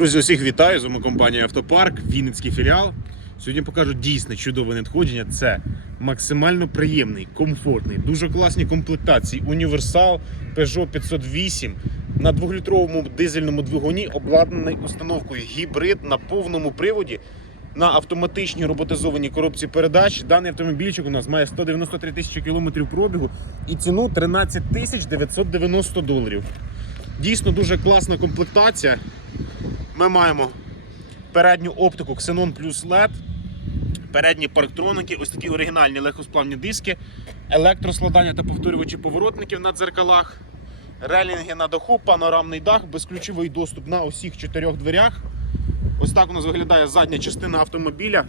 Друзі, усіх вітаю! З вами компанія Автопарк, Вінницький філіал. Сьогодні покажу дійсно чудове надходження. Це максимально приємний, комфортний, дуже класні комплектації. Універсал Peugeot 508 на 2-літровому дизельному двигуні, обладнаний установкою гібрид на повному приводі. На автоматичній роботизованій коробці передач даний автомобільчик у нас має 193 тисячі кілометрів пробігу і ціну 13 тисяч 990 доларів. Дійсно дуже класна комплектація. Ми маємо передню оптику Xenon Plus LED, передні парктроники, ось такі оригінальні легкосплавні диски, електроскладання та повторювачі поворотників на дзеркалах, релінги на даху, панорамний дах, безключовий доступ на усіх чотирьох дверях. Ось так у нас виглядає задня частина автомобіля.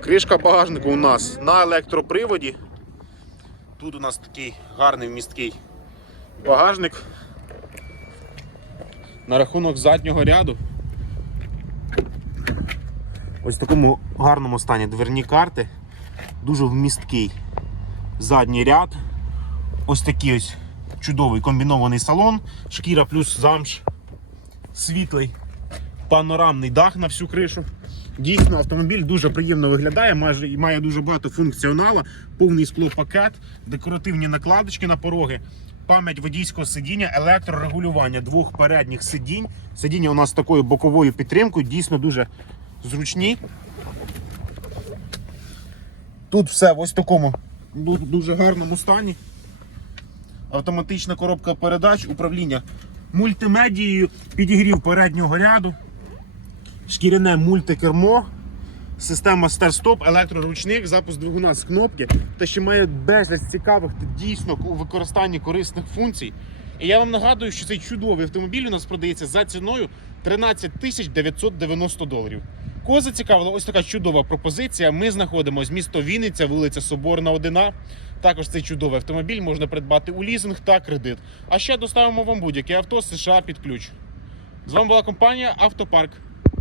Кришка багажнику у нас на електроприводі. Тут у нас такий гарний вмісткий багажник. На рахунок заднього ряду. Ось в такому гарному стані дверні карти. Дуже вмісткий задній ряд. Ось такий ось чудовий комбінований салон. Шкіра плюс замш. Світлий панорамний дах на всю кришу. Дійсно, автомобіль дуже приємно виглядає, майже має дуже багато функціоналу, повний склопакет, декоративні накладочки на пороги, пам'ять водійського сидіння, електрорегулювання двох передніх сидінь. Сидіння у нас такою боковою підтримкою, дійсно дуже зручні. Тут все в ось такому дуже гарному стані. Автоматична коробка передач, управління мультимедією, підігрів переднього ряду шкіряне мультикермо, система старт-стоп, електроручник, запуск двигуна з кнопки, та ще має безліч цікавих та дійсно у використанні корисних функцій. І я вам нагадую, що цей чудовий автомобіль у нас продається за ціною 13 тисяч 990 доларів. Кого зацікавила ось така чудова пропозиція. Ми знаходимося місто Вінниця, вулиця Соборна, 1А. Також цей чудовий автомобіль можна придбати у лізинг та кредит. А ще доставимо вам будь-яке авто з США під ключ. З вами була компанія Автопарк.